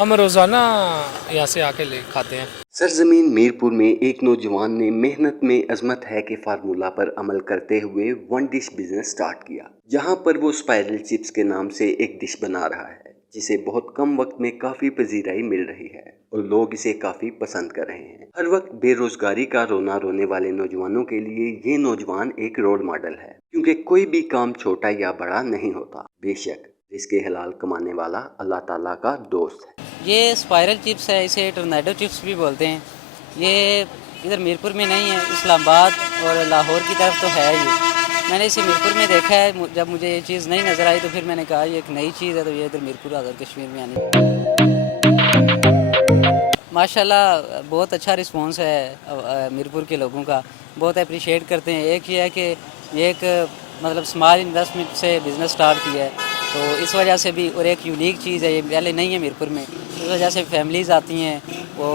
हम रोज़ाना यहाँ से आके ले खाते हैं। सरजमीन मीरपुर में एक नौजवान ने मेहनत में अजमत है के फार्मूला पर अमल करते हुए वन डिश बिजनेस स्टार्ट किया, जहां पर वो स्पाइरल चिप्स के नाम से एक डिश बना रहा है, जिसे बहुत कम वक्त में काफी पजीराई मिल रही है और लोग इसे काफी पसंद कर रहे हैं। हर वक्त बेरोजगारी का रोना रोने वाले नौजवानों के लिए ये नौजवान एक रोल मॉडल है, क्योंकि कोई भी काम छोटा या बड़ा नहीं होता। बेशक इसके हलाल कमाने वाला अल्लाह ताला का दोस्त है। ये स्पाइरल चिप्स है, इसे टोर्नेडो चिप्स भी बोलते हैं। ये इधर मीरपुर में नहीं है, इस्लामाबाद और लाहौर की तरफ तो है ये। मैंने इसे मीरपुर में देखा है, जब मुझे ये चीज़ नहीं नज़र आई तो फिर मैंने कहा ये एक नई चीज़ है, तो ये इधर मीरपुर आज़ाद कश्मीर में आनी। माशाल्लाह बहुत अच्छा रिस्पांस है मीरपुर के लोगों का, बहुत अप्रिशिएट करते हैं। एक ये है कि ये एक मतलब स्मॉल इन्वेस्टमेंट से बिज़नेस स्टार्ट किया है, तो इस वजह से भी, और एक यूनिक चीज़ है, ये पहले नहीं है मीरपुर में, इस वजह से फैमिलीज़ आती हैं, वो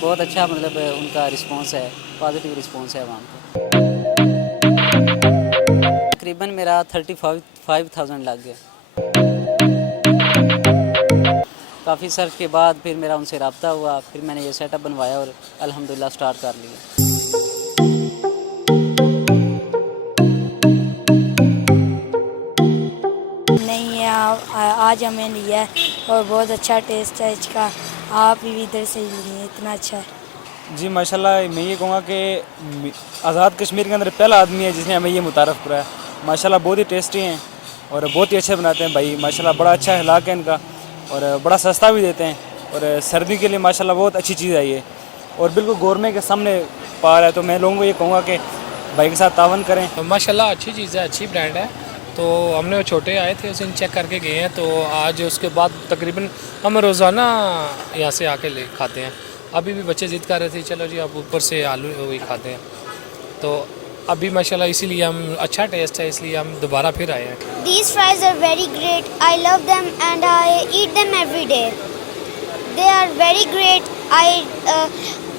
बहुत अच्छा मतलब उनका रिस्पांस है, पॉजिटिव रिस्पांस है वहाँ का। तकरीबन मेरा 35,000 लग गया। काफ़ी सर्च के बाद फिर मेरा उनसे रब्ता हुआ, फिर मैंने ये सेटअप बनवाया और अल्हम्दुलिल्लाह स्टार्ट कर लिया। आज हमें लिया है और बहुत अच्छा टेस्ट है इसका, आप भी इधर से लिए, इतना अच्छा है। जी माशाल्लाह, मैं ये कहूँगा कि आज़ाद कश्मीर के अंदर पहला आदमी है जिसने हमें ये मुतारफ़ कराया। माशाल्लाह बहुत ही टेस्टी हैं और बहुत ही अच्छे बनाते हैं भाई, माशाल्लाह बड़ा अच्छा हलाक है इनका और बड़ा सस्ता भी देते हैं, और सर्दी के लिए माशाल्लाह बहुत अच्छी चीज़ है ये, और बिल्कुल गवर्नमेंट के सामने पार है। तो मैं लोगों को ये कहूँगा कि भाई के साथ तावन करें। माशाल्लाह अच्छी चीज़ है, अच्छी ब्रांड है। तो हमने वो छोटे आए थे, उसे चेक करके गए हैं, तो आज उसके बाद तकरीबन हम रोज़ाना यहाँ से आके ले खाते हैं। अभी भी बच्चे ज़िद कर रहे थे चलो जी आप ऊपर से आलू वही खाते हैं, तो अभी माशाल्लाह इसीलिए हम, अच्छा टेस्ट है इसलिए हम दोबारा फिर आए हैं। These fries are very great. I love them and I eat them every day. They are very great.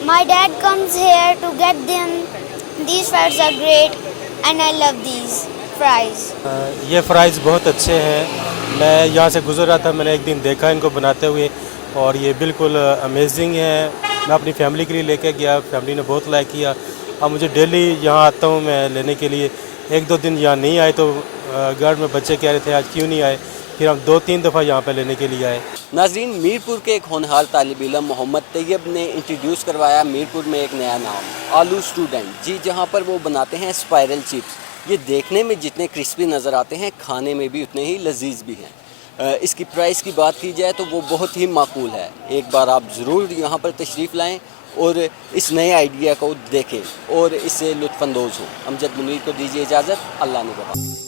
My dad comes here to get them. These fries are great and I love these fries. ये fries बहुत अच्छे हैं। मैं यहाँ से गुज़र रहा था, मैंने एक दिन देखा इनको बनाते हुए और ये बिल्कुल अमेजिंग है। मैं अपनी फैमिली के लिए लेके गया, फैमिली ने बहुत लाइक किया। अब मुझे डेली यहाँ आता हूँ मैं लेने के लिए। एक दो दिन यहाँ नहीं आए तो घर में बच्चे कह रहे थे आज क्यों नहीं आए, फिर हम 2-3 दफ़ा यहाँ पे लेने के लिए आए। नाज़रीन, मीरपुर के एक होनहार तालिब इल्म मोहम्मद तैयब ने इंट्रोड्यूस करवाया मीरपुर में एक नया नाम, आलू स्टूडेंट जी, जहाँ पर वो बनाते हैं स्पाइरल चिप्स। ये देखने में जितने क्रिस्पी नज़र आते हैं, खाने में भी उतने ही लजीज भी हैं। इसकी प्राइस की बात की जाए तो वो बहुत ही माकूल है। एक बार आप ज़रूर यहाँ पर तशरीफ़ लाएँ और इस नए आइडिया को देखें और इससे लुत्फ़अंदोज़ हो। अमजद मुनीर को दीजिए इजाज़त, अल्लाह ने